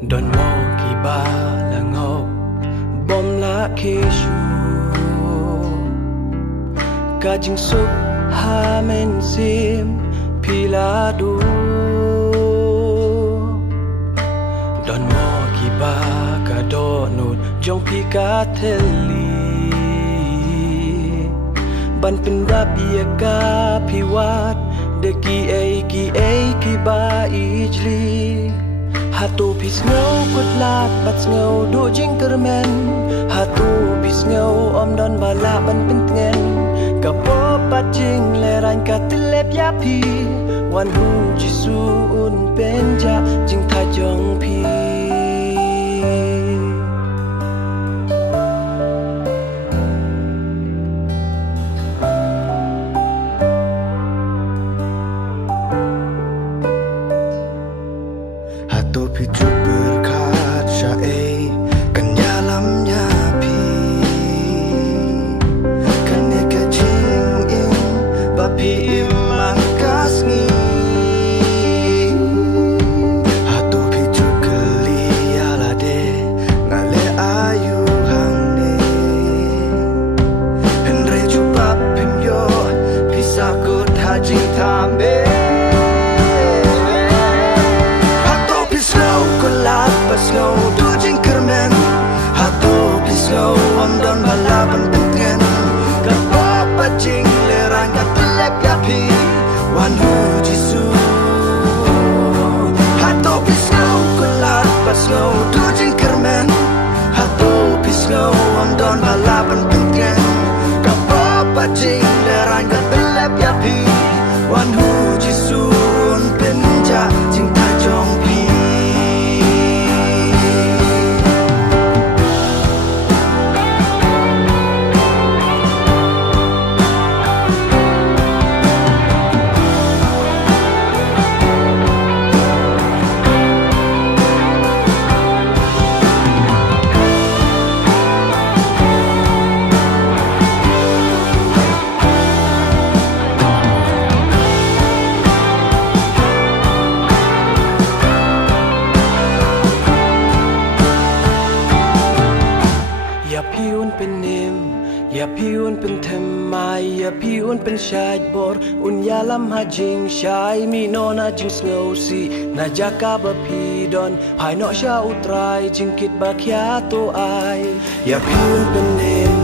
Don mo kiba langok bom la keshu kajing suk ha men sim piladu Don mo kiba kadonut jong pika teli ban pendapia ka piwat de ki ba ijli Hatu pis ngau kut lat bat ngau do jing kermen Hatu pis ngau om don bala ban pentengen Kapo bat jing leran ka telep ya pi Wan hu jisu un penja jing tajong pi Hatu picut berkat syai Kenyalam nyapi Kene kecing ing Bapi imang kasngi Hatu picut geli alade Ngale ayu hang de Henry jubab pimyo Pisakut hajing tambe Paslau do jing kermen Hatu pislau om don balaban pengen Kapapa jing lerang katelep yapi Wan hu jisu Hatu pislau kulat paslau do jing kermen Hatu pislau om don balaban pengen Kapapa jing lerang katelep yapi Wan hu jisu penja jing tajong piอย่าพิวนเป็นเนมอย่าพิวนเป็นเทมไมอย่าพิวนเป็นชายบอร์อุนยาลำหาจิงชายมีโนนาจิงสเงาซีนาจากาบะพีดอนภายนอกชาอุตรายจิงคิดบาขยาตัวอายอย่าพิวนเป็นเนม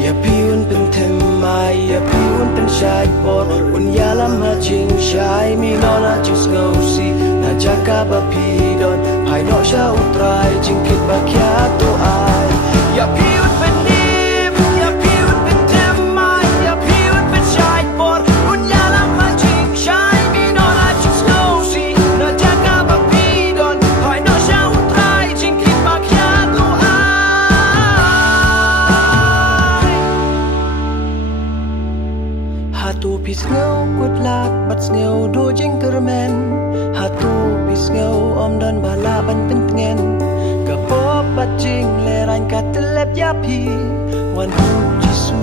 อย่าพิวนเป็นเทมไมอย่าพิวนเป็นชายบอร์อุนยาลำหาจิงชายมีโนนาจิงสเงาซีนาจากาบะพีดอนภายนอกชาอุตรายจิงคิดบาขยาตัวอายอย่าพิวนเป็นเนมอย่าพิวนเป็นเทมไมอย่าพิวนเป็นชายบอร์อุนยาลำหาจิงชายมีโนนาจิงสเงาซีนาจากาบะพีดอนภายนอกชาอุตรายจิงคิดบาขยาตัวอายHatu pis ngau kut lat bat ngau do jing kermen Hatu pis ngau om don bala ban pentengen Kapo bat jing leran ka telep yapi Wan hu jisu